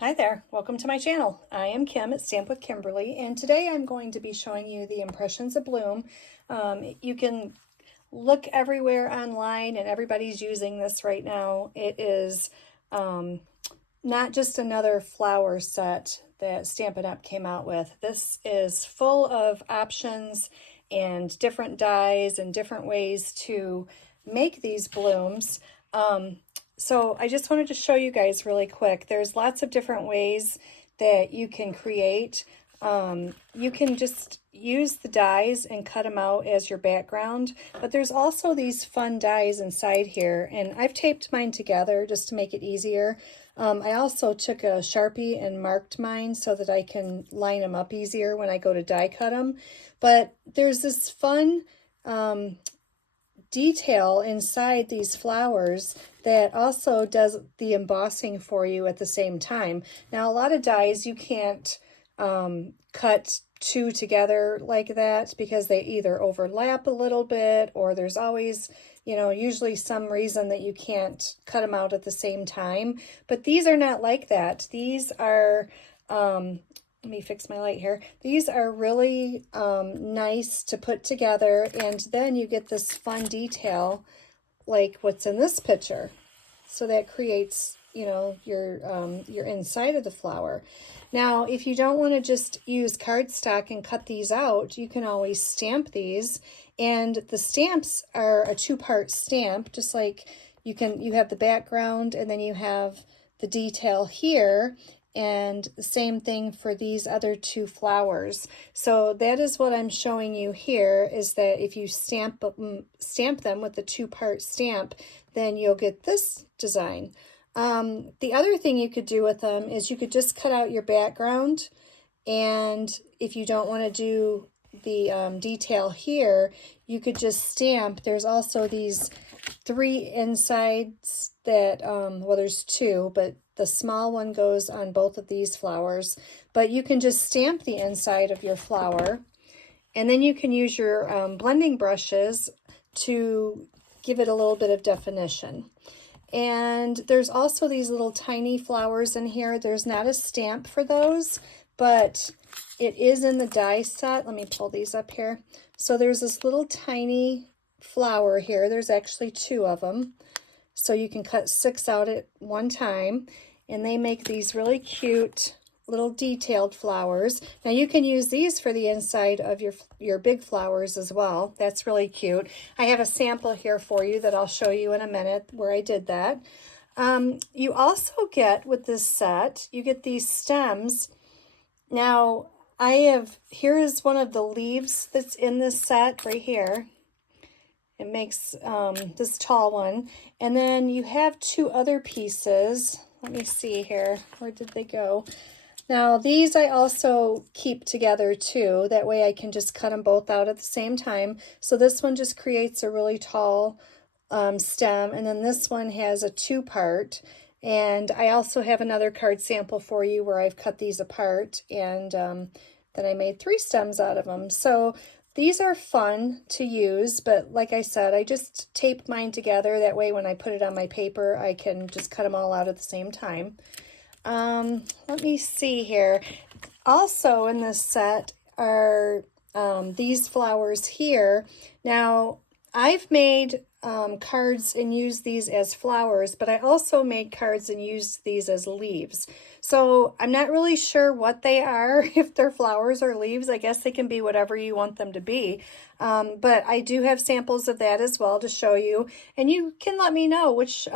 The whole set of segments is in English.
Hi there, welcome to my channel. I am Kim at Stamp with Kimberly, and today I'm going to be showing you the Impressions Abloom. You can look everywhere online and everybody's using this right now. It is not just another flower set that Stampin' Up! Came out with. This is full of options and different dies and different ways to make these blooms. So I just wanted to show you guys really quick. There's lots of different ways that you can create. You can just use the dies and cut them out as your background, but there's also these fun dies inside here, and I've taped mine together just to make it easier. I also took a Sharpie and marked mine so that I can line them up easier when I go to die cut them. But there's this fun detail inside these flowers that also does the embossing for you at the same time. Now, a lot of dies you can't cut two together like that because they either overlap a little bit, or there's always, usually some reason that you can't cut them out at the same time. But these are not like that. These are let me fix my light here. These are really nice to put together, and then you get this fun detail like what's in this picture. So that creates, your inside of the flower. Now, if you don't want to just use cardstock and cut these out, you can always stamp these. And the stamps are a two-part stamp, just like you have the background and then you have the detail here. And the same thing for these other two flowers. So that is what I'm showing you here, is that if you stamp them with the two-part stamp, then you'll get this design. The other thing you could do with them is you could just cut out your background, and if you don't want to do the detail here, you could just stamp. There's also these three insides that, well, there's two, but the small one goes on both of these flowers. But you can just stamp the inside of your flower, and then you can use your blending brushes to give it a little bit of definition. And there's also these little tiny flowers in here. There's not a stamp for those, but it is in the die set. Let me pull these up here. So there's this little tiny flower here. There's actually two of them. So you can cut 6 out at one time, and they make these really cute little detailed flowers. Now you can use these for the inside of your big flowers as well. That's really cute. I have a sample here for you that I'll show you in a minute where I did that. You also get, with this set, you get these stems. Now here is one of the leaves that's in this set right here. It makes this tall one. And then you have two other pieces. Let me see here. Where did they go? Now, these I also keep together too. That way I can just cut them both out at the same time. So this one just creates a really tall stem, and then this one has a two-part. And I also have another card sample for you where I've cut these apart, and then I made 3 stems out of them. So these are fun to use, but like I said, I just tape mine together. That way when I put it on my paper, I can just cut them all out at the same time. Let me see here. Also in this set are these flowers here. Now, I've made cards and used these as flowers, but I also made cards and used these as leaves. So I'm not really sure what they are, if they're flowers or leaves. I guess they can be whatever you want them to be. But I do have samples of that as well to show you, and you can let me know which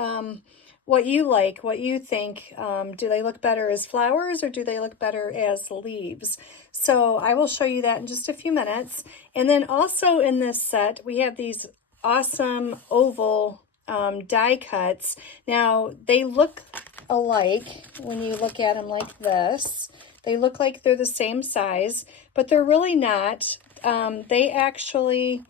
what you like, what you think. Do they look better as flowers, or do they look better as leaves? So I will show you that in just a few minutes. And then also in this set, we have these awesome oval die cuts. Now, they look alike when you look at them like this. They look like they're the same size, but they're really not. They actually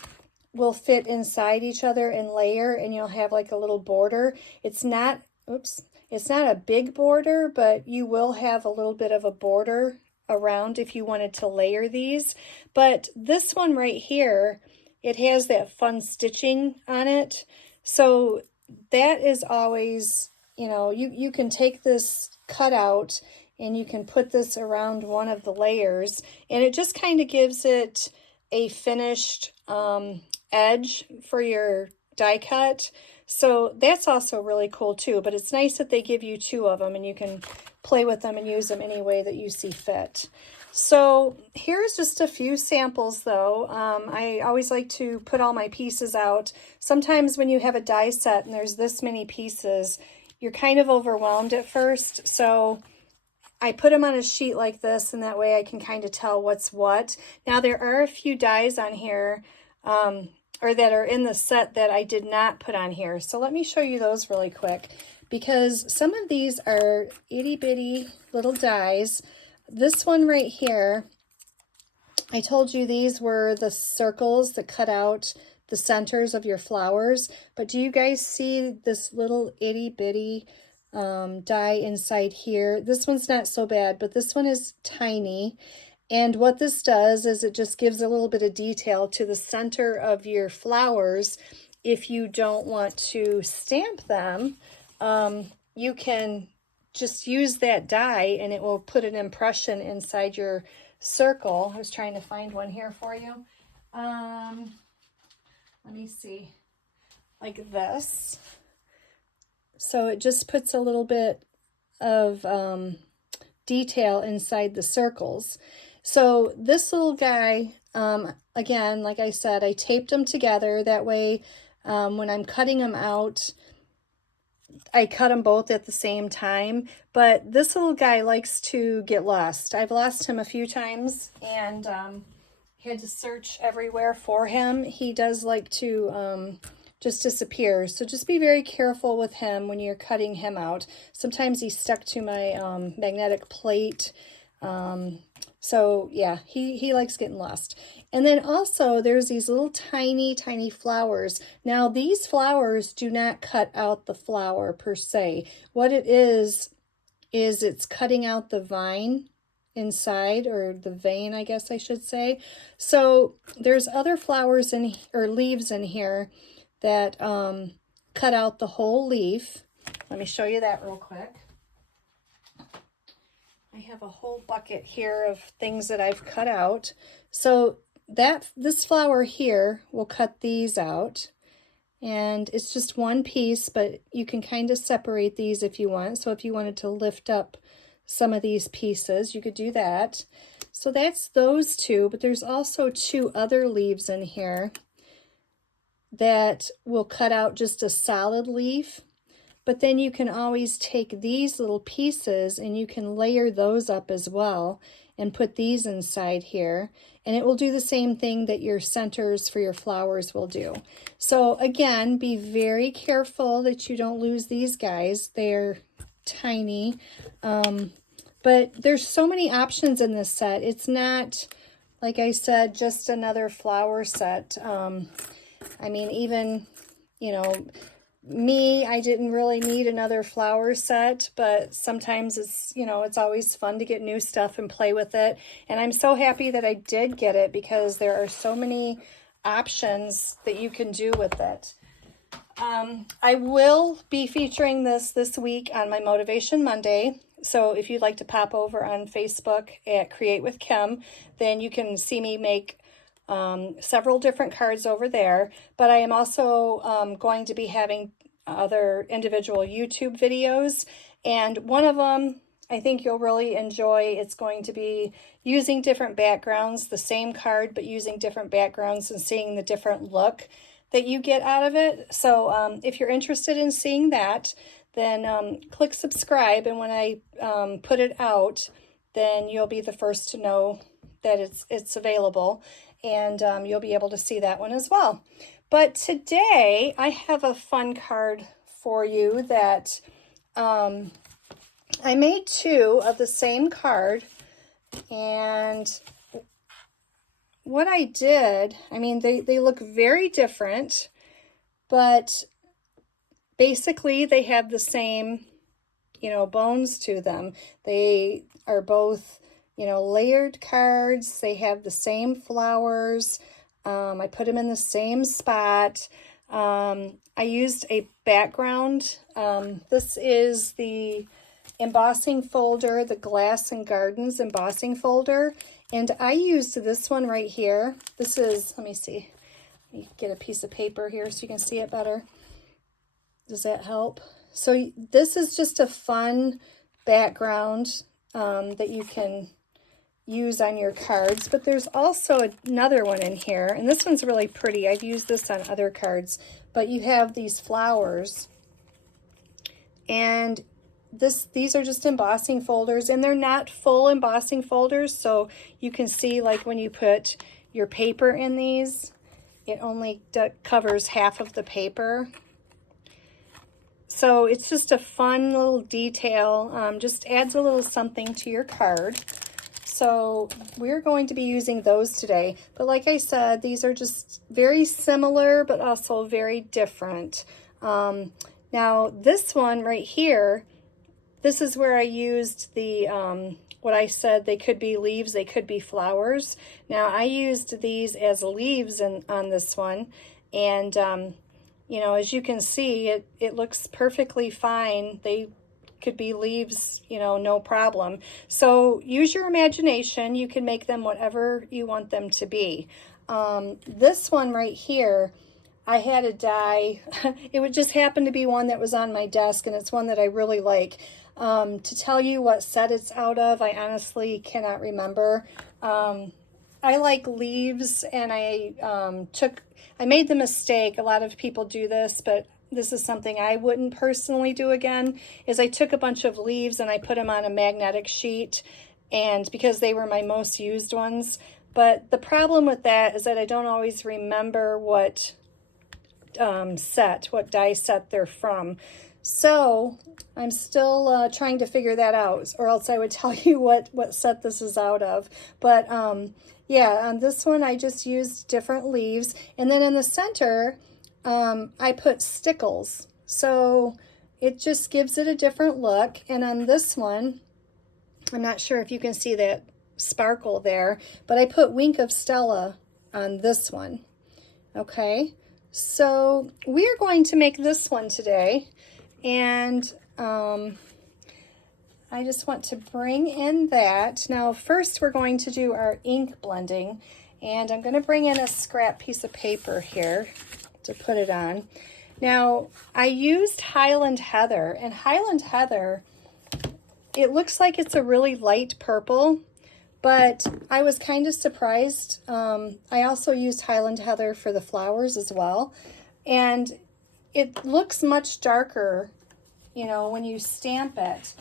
will fit inside each other and layer, and you'll have like a little border. It's not a big border, but you will have a little bit of a border around if you wanted to layer these. But this one right here, it has that fun stitching on it. So that is always, you can take this cutout and you can put this around one of the layers, and it just kind of gives it a finished edge for your die cut. So that's also really cool too, but it's nice that they give you two of them and you can play with them and use them any way that you see fit. So here's just a few samples though. I always like to put all my pieces out. Sometimes when you have a die set and there's this many pieces, you're kind of overwhelmed at first. So I put them on a sheet like this, and that way I can kind of tell what's what. Now there are a few dies on here or that are in the set that I did not put on here. So let me show you those really quick, because some of these are itty bitty little dies. This one right here, I told you these were the circles that cut out the centers of your flowers, but do you guys see this little itty bitty die inside here? This one's not so bad, but this one is tiny. And what this does is it just gives a little bit of detail to the center of your flowers. If you don't want to stamp them, you can just use that die and it will put an impression inside your circle. I was trying to find one here for you. Let me see, like this. So it just puts a little bit of detail inside the circles. So this little guy, again, like I said, I taped them together. That way, when I'm cutting them out, I cut them both at the same time. But this little guy likes to get lost. I've lost him a few times and had to search everywhere for him. He does like to just disappear. So just be very careful with him when you're cutting him out. Sometimes he's stuck to my magnetic plate. So yeah, he likes getting lost. And then also there's these little tiny flowers. Now these flowers do not cut out the flower per se. What it is it's cutting out the vine inside, or the vein, I guess I should say. So there's other flowers or leaves in here that cut out the whole leaf. Let me show you that real quick. I have a whole bucket here of things that I've cut out. So this flower here will cut these out, and it's just one piece, but you can kind of separate these if you want. So if you wanted to lift up some of these pieces, you could do that. So that's those two, but there's also two other leaves in here that will cut out just a solid leaf. But then you can always take these little pieces and you can layer those up as well and put these inside here. And it will do the same thing that your centers for your flowers will do. So again, be very careful that you don't lose these guys. They're tiny. But there's so many options in this set. It's not, like I said, just another flower set. I mean, even, you know, I didn't really need another flower set, but sometimes it's, you know, it's always fun to get new stuff and play with it. And I'm so happy that I did get it, because there are so many options that you can do with it. I will be featuring this week on my Motivation Monday. So if you'd like to pop over on Facebook at Create with Kim, then you can see me make several different cards over there. But I am also going to be having other individual YouTube videos, and one of them I think you'll really enjoy. It's going to be using different backgrounds, the same card but using different backgrounds, and seeing the different look that you get out of it. So if you're interested in seeing that, then click subscribe, and when I put it out, then you'll be the first to know that it's available, and you'll be able to see that one as well. But today I have a fun card for you that I made two of the same card. And what I did, I mean, they look very different, but basically they have the same, you know, bones to them. They are both, you know, layered cards. They have the same flowers. I put them in the same spot. I used a background. This is the embossing folder, the Glass and Gardens embossing folder. And I used this one right here. This is, let me see. Let me get a piece of paper here so you can see it better. Does that help? So this is just a fun background that you can use on your cards, but there's also another one in here, and this one's really pretty. I've used this on other cards, but you have these flowers, and these are just embossing folders, and they're not full embossing folders, so you can see, like, when you put your paper in these, it only covers half of the paper. So it's just a fun little detail, just adds a little something to your card. So we're going to be using those today. But like I said, these are just very similar, but also very different. Now this one right here, this is where I used the, what I said, they could be leaves, they could be flowers. Now I used these as leaves on this one. And, you know, as you can see, it looks perfectly fine. They could be leaves, you know, no problem. So use your imagination. You can make them whatever you want them to be. This one right here, I had a die. It would just happen to be one that was on my desk, and it's one that I really like. To tell you what set it's out of, I honestly cannot remember. I like leaves, and I made the mistake. A lot of people do this, but this is something I wouldn't personally do again, is I took a bunch of leaves and I put them on a magnetic sheet, and because they were my most used ones. But the problem with that is that I don't always remember what die set they're from. So I'm still trying to figure that out, or else I would tell you what set this is out of. But yeah, on this one I just used different leaves, and then in the center I put stickles, so it just gives it a different look. And on this one, I'm not sure if you can see that sparkle there, but I put Wink of Stella on this one. Okay, so we are going to make this one today, and I just want to bring in that. Now first we're going to do our ink blending, and I'm going to bring in a scrap piece of paper here to put it on. Now I used Highland Heather, and Highland Heather, it looks like it's a really light purple, but I was kind of surprised. I also used Highland Heather for the flowers as well, and it looks much darker, you know, when you stamp it.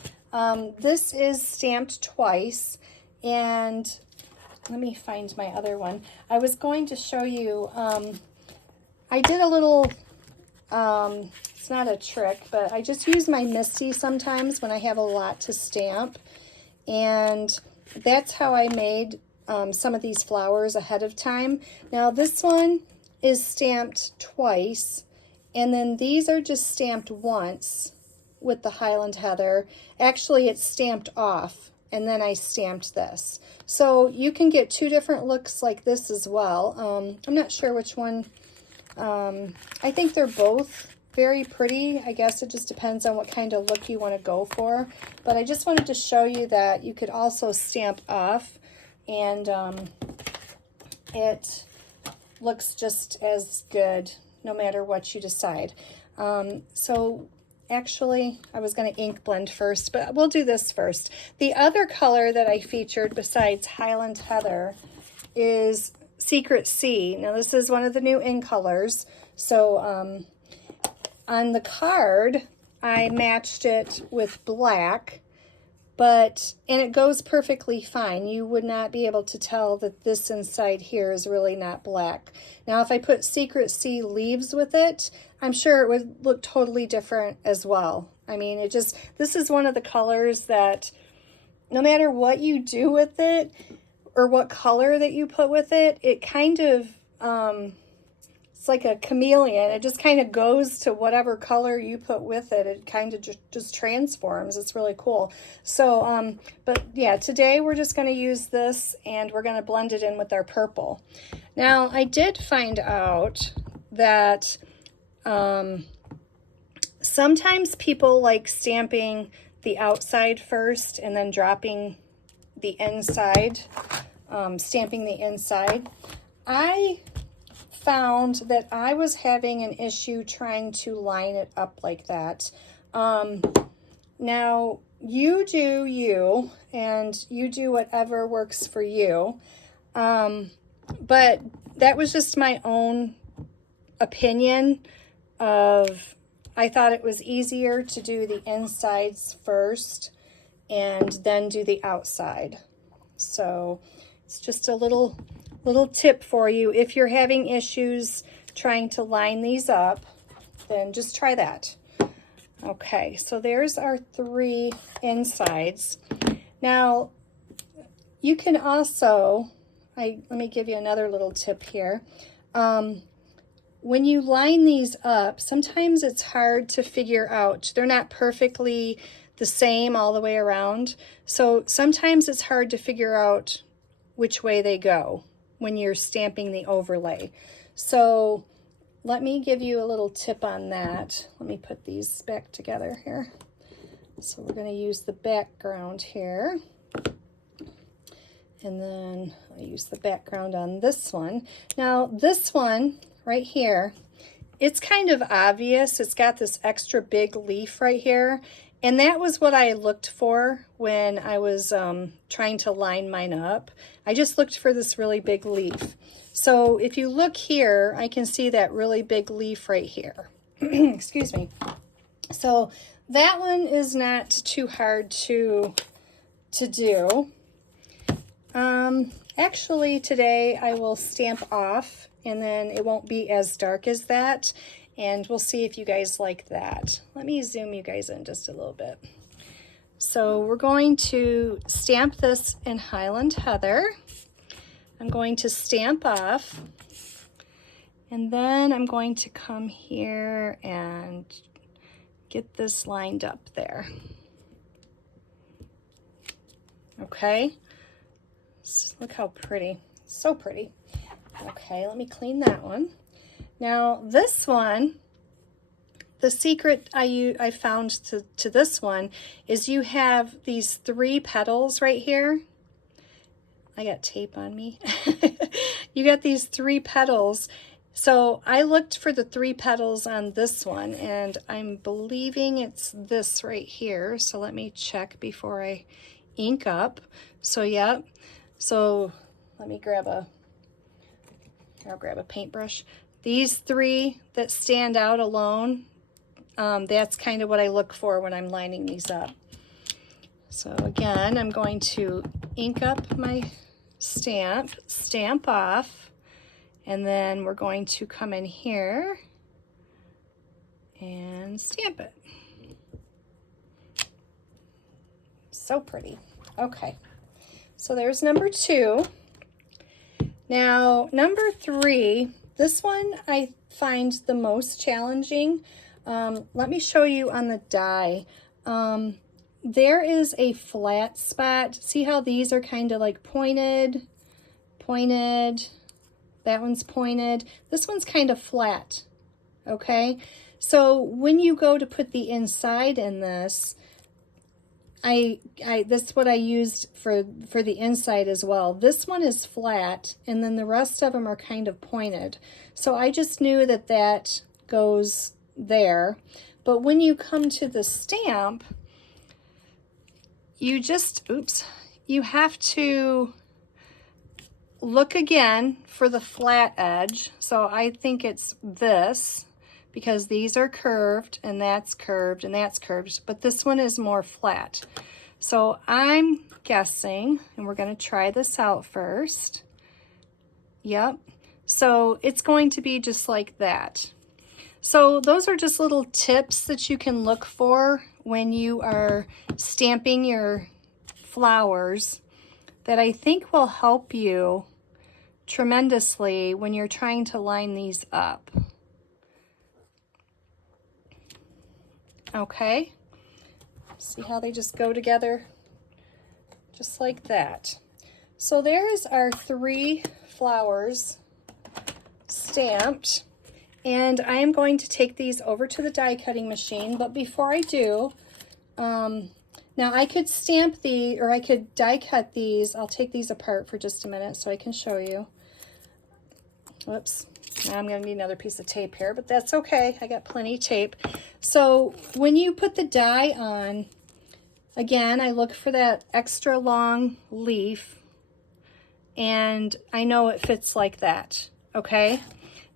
This is stamped twice, and let me find my other one. I was going to show you, I did a little, it's not a trick, but I just use my Misty sometimes when I have a lot to stamp, and that's how I made some of these flowers ahead of time. Now this one is stamped twice, and then these are just stamped once with the Highland Heather. Actually, it's stamped off, and then I stamped this. So you can get two different looks like this as well. I'm not sure which one. I think they're both very pretty. I guess it just depends on what kind of look you want to go for. But I just wanted to show you that you could also stamp off, and it looks just as good no matter what you decide. So actually, I was going to ink blend first, but we'll do this first. The other color that I featured besides Highland Heather is Secret Sea. Now this is one of the new in colors. So on the card, I matched it with black, and it goes perfectly fine. You would not be able to tell that this inside here is really not black. Now if I put Secret Sea leaves with it, I'm sure it would look totally different as well. I mean, this is one of the colors that no matter what you do with it, or what color that you put with it, it kind of, it's like a chameleon. It just kind of goes to whatever color you put with it. It kind of just transforms. It's really cool. So, but yeah, today we're just going to use this, and we're going to blend it in with our purple. Now, I did find out that sometimes people like stamping the outside first and then dropping the inside, stamping the inside. I found that I was having an issue trying to line it up like that. Now, you do you, and you do whatever works for you. But that was just my own opinion of, I thought it was easier to do the insides first and then do the outside. So it's just a little tip for you. If you're having issues trying to line these up, then just try that. Okay, so there's our 3 insides. Now, you can also, let me give you another little tip here. When you line these up, sometimes it's hard to figure out. They're not perfectly the same all the way around. So sometimes it's hard to figure out which way they go when you're stamping the overlay. So let me give you a little tip on that. Let me put these back together here. So we're going to use the background here. And then I'll use the background on this one. Now this one right here, it's kind of obvious. It's got this extra big leaf right here. And that was what I looked for when I was trying to line mine up. I just looked for this really big leaf. So if you look here, I can see that really big leaf right here. Excuse me. So that one is not too hard to do. Actually today I will stamp off and then it won't be as dark as that, and we'll see if you guys like that. Let me zoom you guys in just a little bit. So we're going to stamp this in Highland Heather. I'm going to stamp off, and then I'm going to come here and get this lined up there. Okay, so look how pretty, so pretty. Okay, let me clean that one. Now this one, the secret I found to this one is you have these 3 petals right here. I got tape on me. You got these 3 petals. So I looked for the 3 petals on this one, and I'm believing it's this right here. So let me check before I ink up. So yeah, so let me I'll grab a paintbrush. These 3 that stand out alone, that's kind of what I look for when I'm lining these up. So again, I'm going to ink up my stamp off, and then we're going to come in here and stamp it. So pretty. Okay, so there's number 2. Now, number 3, this one I find the most challenging. Let me show you on the die. There is a flat spot. See how these are kind of like pointed, that one's pointed. This one's kind of flat, okay? So when you go to put the inside in this, that's what I used for the inside as well. This one is flat, and then the rest of them are kind of pointed. So I just knew that that goes there. But when you come to the stamp, you just, you have to look again for the flat edge. So I think it's this, because these are curved and that's curved and that's curved, but this one is more flat. So I'm guessing, and we're going to try this out first. Yep. So it's going to be just like that. So those are just little tips that you can look for when you are stamping your flowers that I think will help you tremendously when you're trying to line these up. Okay, see how they just go together? Just like that. So there's our 3 flowers stamped, and I am going to take these over to the die cutting machine. But before I do, Now I could stamp or I could die cut these. I'll take these apart for just a minute so I can show you. Whoops. Now I'm going to need another piece of tape here, but that's okay. I got plenty of tape. So when you put the die on, again, I look for that extra long leaf, and I know it fits like that, okay?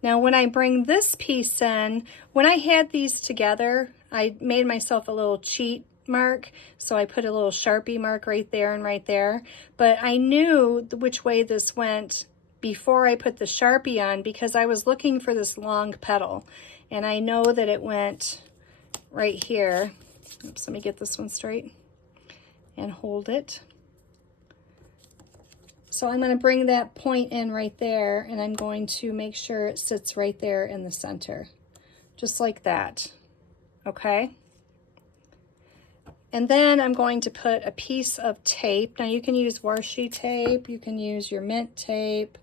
Now when I bring this piece in, when I had these together, I made myself a little cheat mark, so I put a little Sharpie mark right there and right there, but I knew which way this went before I put the Sharpie on because I was looking for this long petal, and I know that it went right here. Oops, let me get this one straight and hold it. So I'm going to bring that point in right there, and I'm going to make sure it sits right there in the center, just like that, okay? And then I'm going to put a piece of tape. Now you can use washi tape, you can use your mint tape,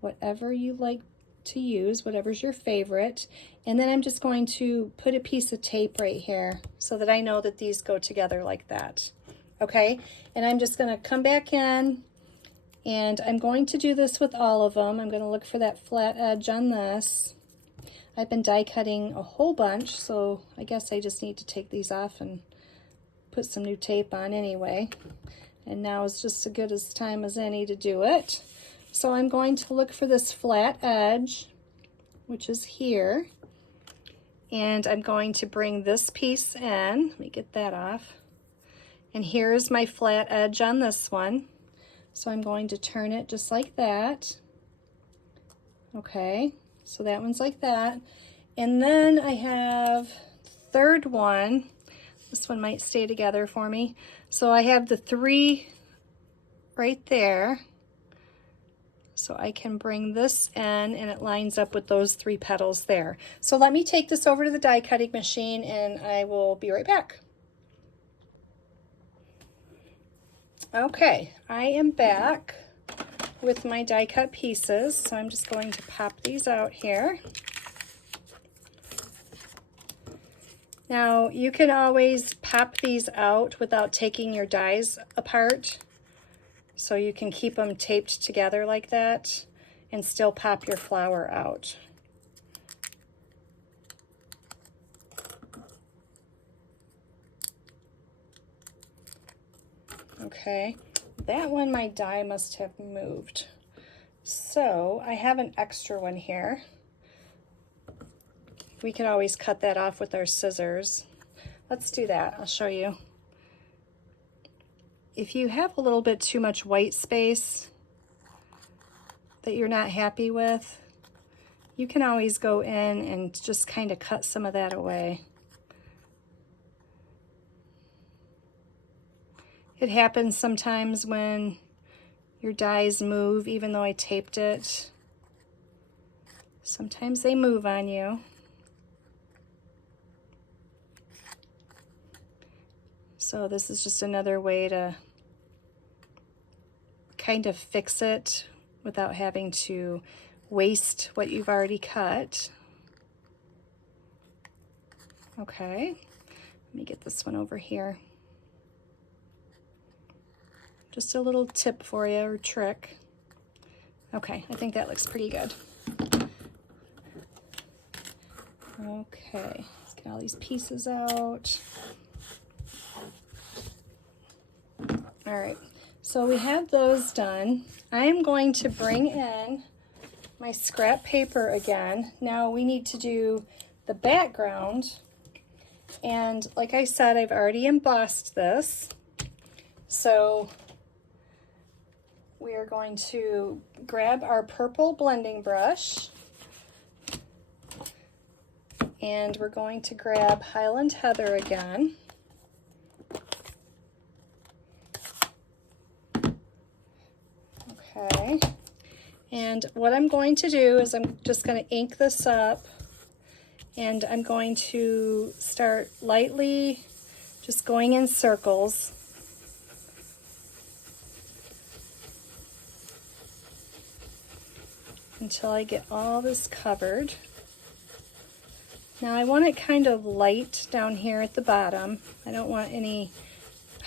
whatever you like to use, whatever's your favorite. And then I'm just going to put a piece of tape right here so that I know that these go together like that, okay? And I'm just going to come back in, and I'm going to do this with all of them. I'm going to look for that flat edge on this. I've been die cutting a whole bunch, so I guess I just need to take these off and put some new tape on anyway. And now is just as good as time as any to do it. So I'm going to look for this flat edge, which is here. And I'm going to bring this piece in. Let me get that off. And here's my flat edge on this one. So I'm going to turn it just like that. Okay, so that one's like that. And then I have the third one. This one might stay together for me. So I have the 3 right there. So I can bring this in, and it lines up with those 3 petals there. So let me take this over to the die cutting machine, and I will be right back. Okay, I am back with my die cut pieces, so I'm just going to pop these out here. Now you can always pop these out without taking your dies apart, so you can keep them taped together like that and still pop your flower out. Okay, that one my die must have moved. So I have an extra one here. We could always cut that off with our scissors. Let's do that, I'll show you. If you have a little bit too much white space that you're not happy with, you can always go in and just kind of cut some of that away. It happens sometimes when your dies move, even though I taped it. Sometimes they move on you. So this is just another way to kind of fix it without having to waste what you've already cut. Okay, let me get this one over here. Just a little tip for you, or trick. Okay, I think that looks pretty good. Okay, let's get all these pieces out. All right, so we have those done. I am going to bring in my scrap paper again. Now we need to do the background. And like I said, I've already embossed this. So we are going to grab our purple blending brush, and we're going to grab Highland Heather again. Okay, and what I'm going to do is I'm just going to ink this up, and I'm going to start lightly just going in circles. Until I get all this covered. Now I want it kind of light down here at the bottom. I don't want any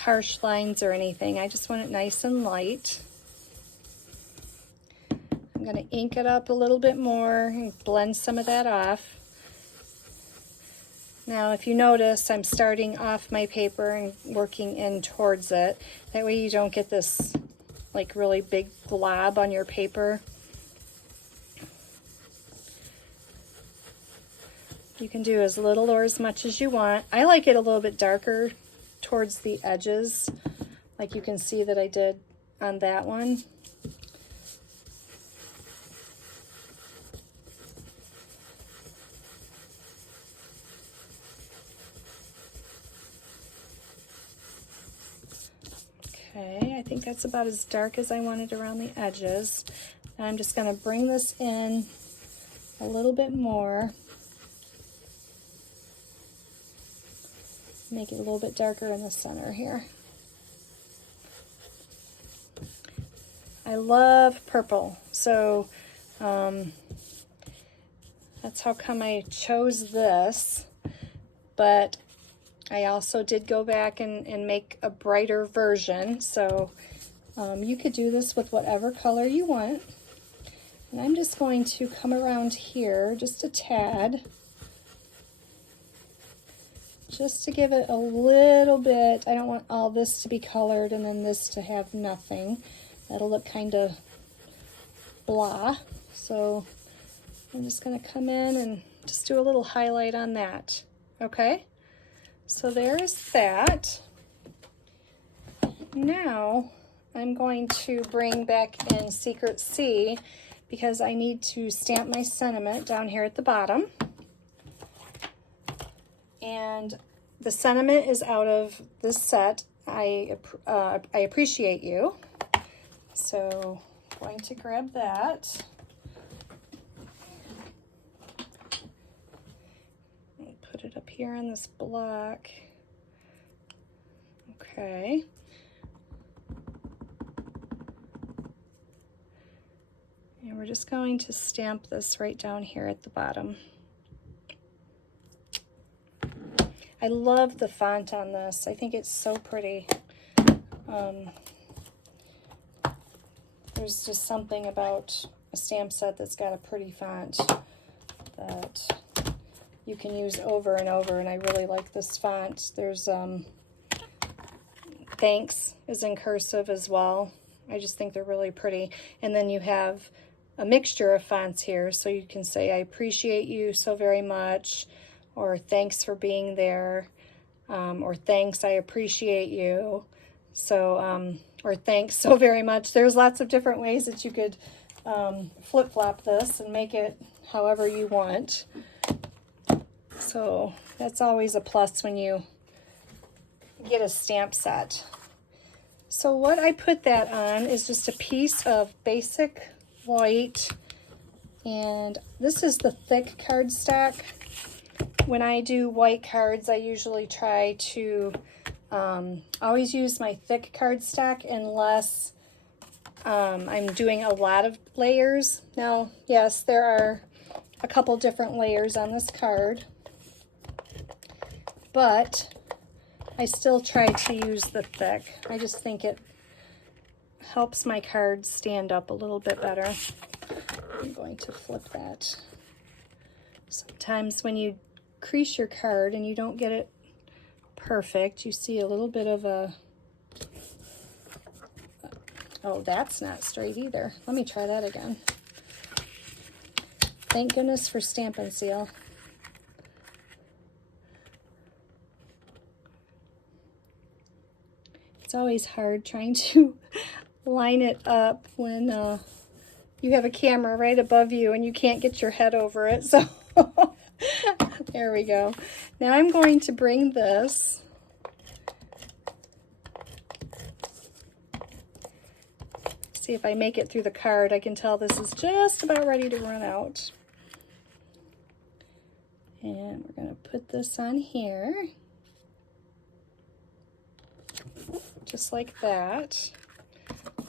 harsh lines or anything. I just want it nice and light. I'm going to ink it up a little bit more and blend some of that off. Now, if you notice, I'm starting off my paper and working in towards it. That way you don't get this like really big glob on your paper. You can do as little or as much as you want. I like it a little bit darker towards the edges, like you can see that I did on that one. Okay, I think that's about as dark as I wanted around the edges. Now I'm just going to bring this in a little bit more. Make it a little bit darker in the center here. I love purple, so that's how come I chose this, but I also did go back and make a brighter version, so you could do this with whatever color you want. And I'm just going to come around here just a tad, just to give it a little bit. I don't want all this to be colored and then this to have nothing. That'll look kind of blah. So I'm just going to come in and just do a little highlight on that. Okay? So there's that. Now I'm going to bring back in Secret C because I need to stamp my sentiment down here at the bottom. And the sentiment is out of this set. I appreciate you. So I'm going to grab that. Put it up here on this block. Okay. And we're just going to stamp this right down here at the bottom. I love the font on this. I think it's so pretty. There's just something about a stamp set that's got a pretty font that you can use over and over, and I really like this font. There's thanks is in cursive as well. I just think they're really pretty. And then you have a mixture of fonts here, so you can say I appreciate you so very much, or thanks for being there, or thanks, I appreciate you. So or thanks so very much. There's lots of different ways that you could flip-flop this and make it however you want. So that's always a plus when you get a stamp set. So what I put that on is just a piece of basic white, and this is the thick cardstock. When I do white cards, I usually try to always use my thick cardstock unless I'm doing a lot of layers. Now, yes, there are a couple different layers on this card, but I still try to use the thick. I just think it helps my cards stand up a little bit better. I'm going to flip that. Sometimes when you crease your card and you don't get it perfect, you see a little bit of a, oh, that's not straight either. Let me try that again. Thank goodness for Stampin' Seal. It's always hard trying to line it up when you have a camera right above you and you can't get your head over it. So there we go. Now I'm going to bring this see if I make it through the card. I can tell this is just about ready to run out. And we're going to put this on here. Just like that.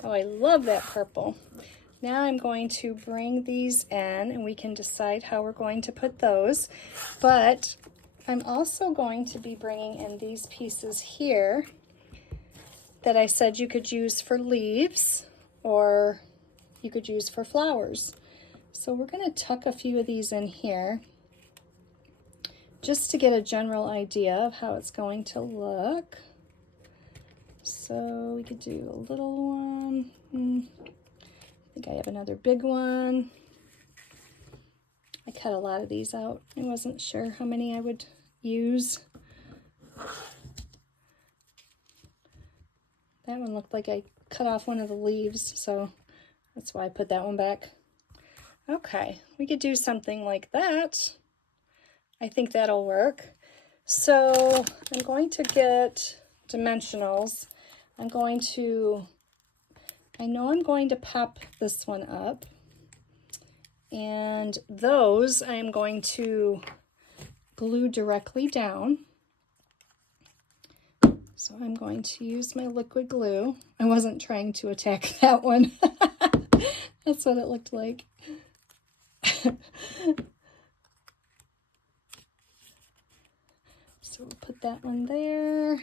Oh, I love that purple. Now I'm going to bring these in and we can decide how we're going to put those. But I'm also going to be bringing in these pieces here. that I said you could use for leaves or you could use for flowers. So we're going to tuck a few of these in here just to get a general idea of how it's going to look. So we could do a little one. I think I have another big one. I cut a lot of these out. I wasn't sure how many I would use. That one looked like I cut off one of the leaves, so that's why I put that one back. Okay, we could do something like that. I think that'll work. So I'm going to get dimensionals. I know I'm going to pop this one up. And those I am going to glue directly down. So I'm going to use my liquid glue. I wasn't trying to attack that one. That's what it looked like. So we'll put that one there.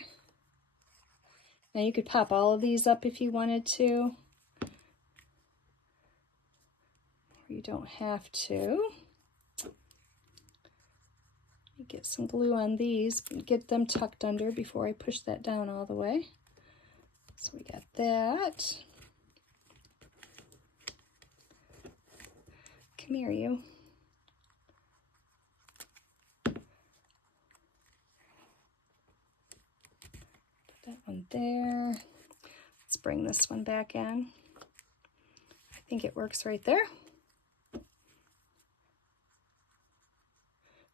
Now you could pop all of these up if you wanted to. You don't have to. Get some glue on these, get them tucked under before I push that down all the way. So we got that. Come here, you. Put that one there. Let's bring this one back in. I think it works right there.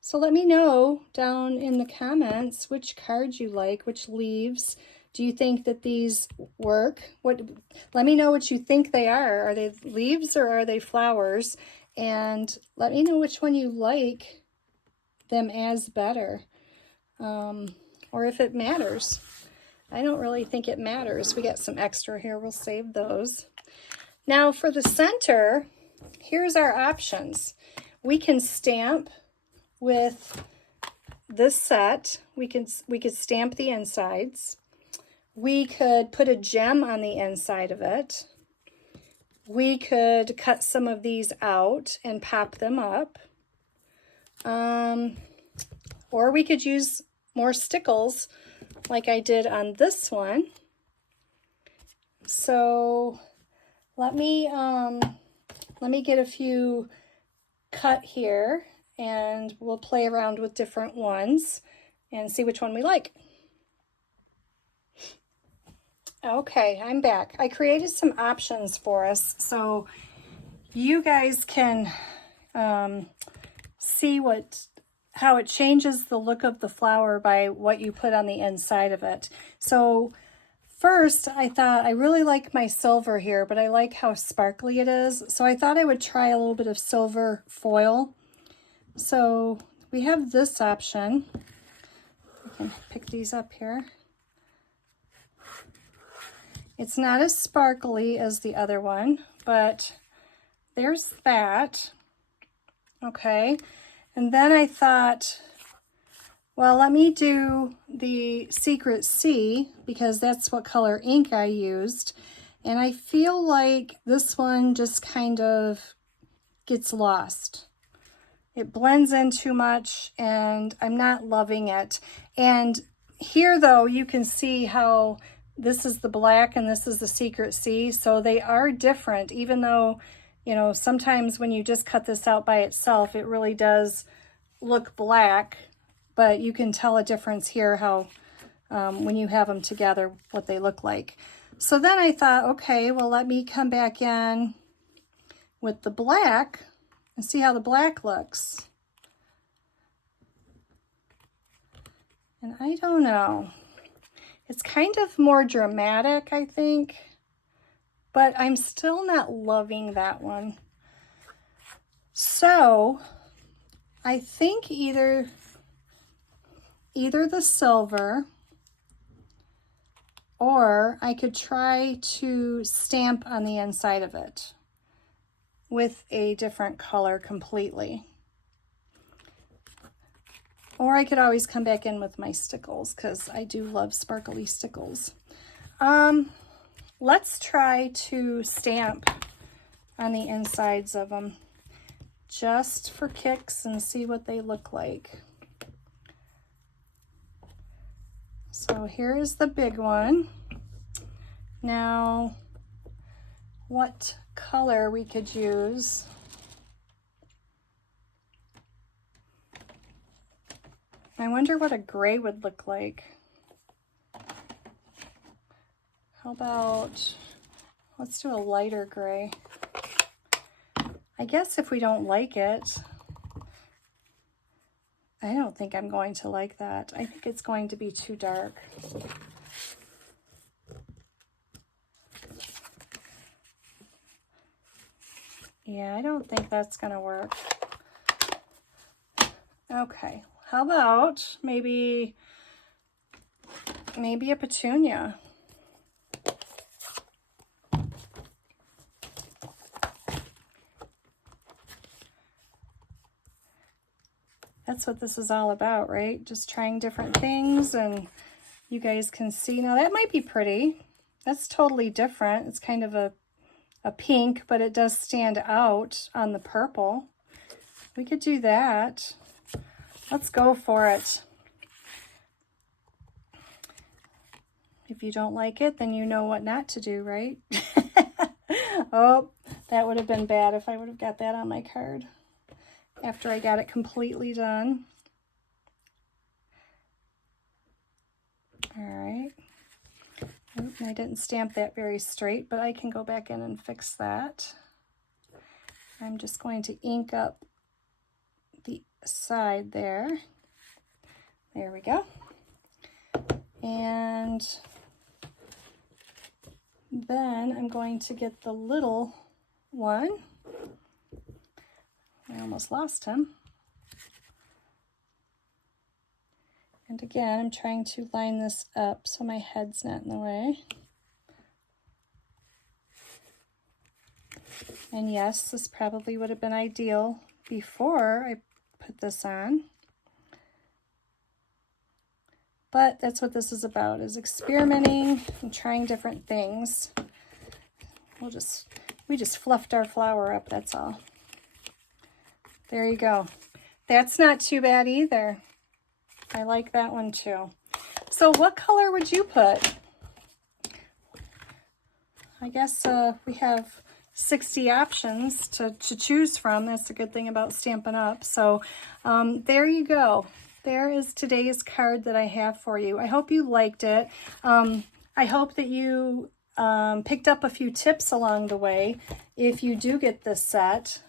So let me know down in the comments which cards you like, which leaves. Do you think that these work? Let me know what you think they are. Are they leaves or are they flowers? And let me know which one you like them as better. Or if it matters. I don't really think it matters. We got some extra here. We'll save those. Now for the center, here's our options. We can stamp with this set. We could stamp the insides. We could put a gem on the inside of it. We could cut some of these out and pop them up. Or we could use more stickles like I did on this one. So let me get a few cut here, and we'll play around with different ones and see which one we like. Okay, I'm back. I created some options for us so you guys can see how it changes the look of the flower by what you put on the inside of it. So first, I thought I really like my silver here, but I like how sparkly it is. So I thought I would try a little bit of silver foil. So we have this option. I can pick these up here. It's not as sparkly as the other one, but there's that. Okay, and then I thought, well, let me do the Secret C because that's what color ink I used. And I feel like this one just kind of gets lost. It blends in too much and I'm not loving it. And here though, you can see how this is the black and this is the Secret C. So they are different, even though, you know, sometimes when you just cut this out by itself, it really does look black, but you can tell a difference here how when you have them together, what they look like. So then I thought, okay, well, let me come back in with the black and see how the black looks. And I don't know. It's kind of more dramatic, I think, but I'm still not loving that one. So I think either the silver, or I could try to stamp on the inside of it with a different color completely. Or I could always come back in with my stickles because I do love sparkly stickles. Let's try to stamp on the insides of them just for kicks and see what they look like. So here is the big one. Now, what color we could use? I wonder what a gray would look like. How about, let's do a lighter gray. I guess if we don't like it, I don't think I'm going to like that. I think it's going to be too dark. Yeah, I don't think that's gonna work. Okay, how about maybe a petunia? That's what this is all about, right? Just trying different things, and you guys can see. Now that might be pretty. That's totally different. It's kind of a pink, but it does stand out on the purple. We could do that. Let's go for it. If you don't like it, then you know what not to do, right? Oh, that would have been bad if I would have got that on my card after I got it completely done. All right. Oops, I didn't stamp that very straight, but I can go back in and fix that. I'm just going to ink up the side there. There we go. And then I'm going to get the little one. I almost lost him. And again, I'm trying to line this up so my head's not in the way. And yes, this probably would have been ideal before I put this on. But that's what this is about, is experimenting and trying different things. We just fluffed our flower up, that's all. There you go. That's not too bad either. I like that one too. So what color would you put? I guess we have 60 options to choose from. That's the good thing about Stampin' Up. So there you go. There is today's card that I have for you. I hope you liked it. I hope that you picked up a few tips along the way if you do get this set.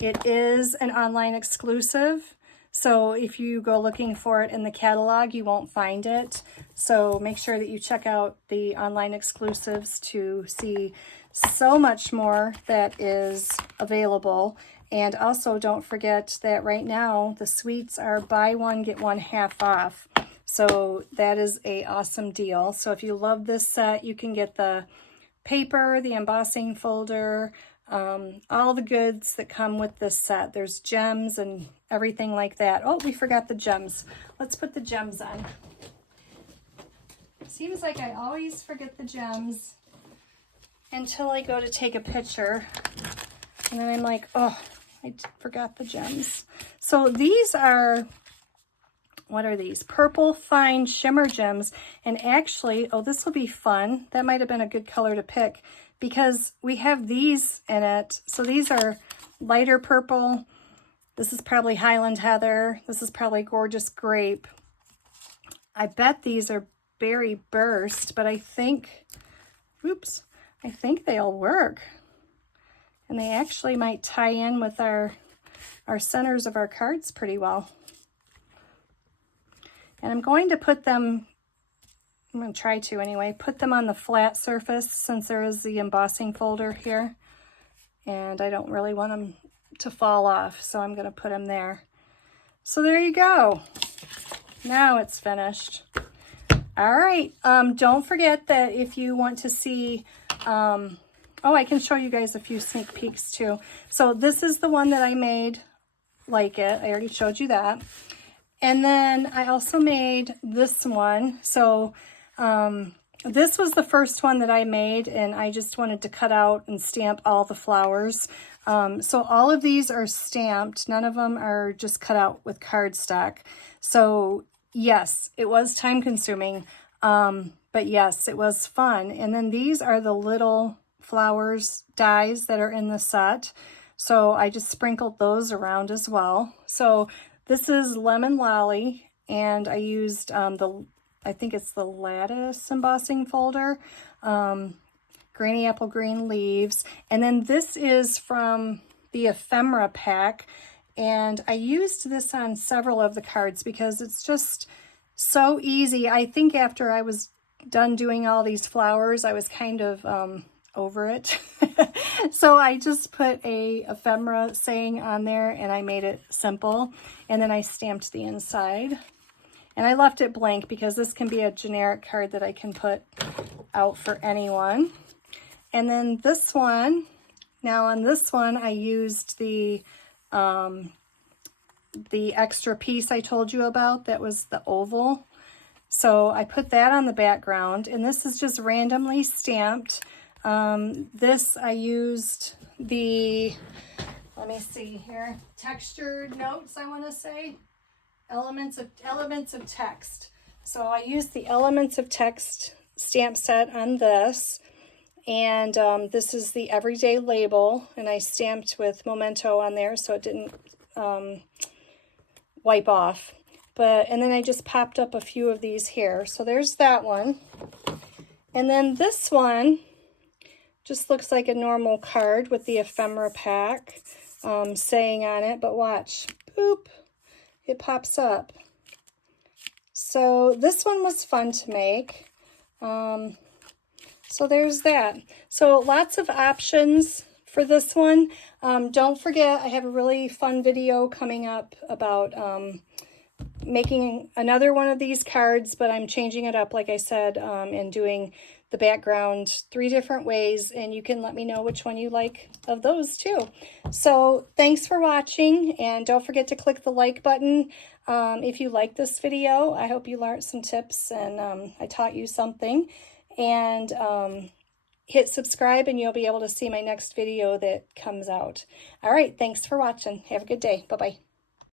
It is an online exclusive. So if you go looking for it in the catalog, you won't find it. So make sure that you check out the online exclusives to see so much more that is available. And also don't forget that right now the sweets are buy one, get one half off. So that is an awesome deal. So if you love this set, you can get the paper, the embossing folder, all the goods that come with this set. There's gems and everything like that. Oh, we forgot the gems. Let's put the gems on. Seems like I always forget the gems until I go to take a picture. And then I'm like, oh, I forgot the gems. So these are, what are these? Purple Fine Shimmer Gems. And actually, oh, this will be fun. That might have been a good color to pick, because we have these in it. So these are lighter purple. This is probably Highland Heather. This is probably Gorgeous Grape. I bet these are Berry Burst, but I think, oops, I think they'll work. And they actually might tie in with our centers of our cards pretty well. And I'm going to put them, I'm going to try to anyway, put them on the flat surface since there is the embossing folder here. And I don't really want them to fall off, so I'm going to put them there. So there you go. Now it's finished. All right. Don't forget that if you want to see, oh, I can show you guys a few sneak peeks too. So this is the one that I made like it. I already showed you that. And then I also made this one. So this was the first one that I made, and I just wanted to cut out and stamp all the flowers. So all of these are stamped. None of them are just cut out with cardstock. So yes, it was time consuming, but yes, it was fun. And then these are the little flowers dies that are in the set. So I just sprinkled those around as well. So this is Lemon Lolly, and I used I think it's the Lattice embossing folder, Granny Apple Green Leaves. And then this is from the ephemera pack. And I used this on several of the cards because it's just so easy. I think after I was done doing all these flowers, I was kind of over it. So I just put a ephemera saying on there, and I made it simple. And then I stamped the inside. And I left it blank because this can be a generic card that I can put out for anyone. And then this one, now on this one, I used the extra piece I told you about that was the oval. So I put that on the background, and this is just randomly stamped. This I used the, let me see here, textured notes, I want to say. Elements of text. So I used the Elements of Text stamp set on this, and this is the everyday label, and I stamped with Memento on there so it didn't wipe off. And then I just popped up a few of these here. So there's that one, and then this one just looks like a normal card with the ephemera pack saying on it, but watch, boop. It pops up. So this one was fun to make. So there's that. So lots of options for this one. Don't forget, I have a really fun video coming up about making another one of these cards, but I'm changing it up, like I said, and doing the background 3 different ways, and you can let me know which one you like of those too. So thanks for watching, and don't forget to click the like button if you like this video. I hope you learned some tips and I taught you something. And hit subscribe, and you'll be able to see my next video that comes out. All right, thanks for watching. Have a good day. Bye-bye.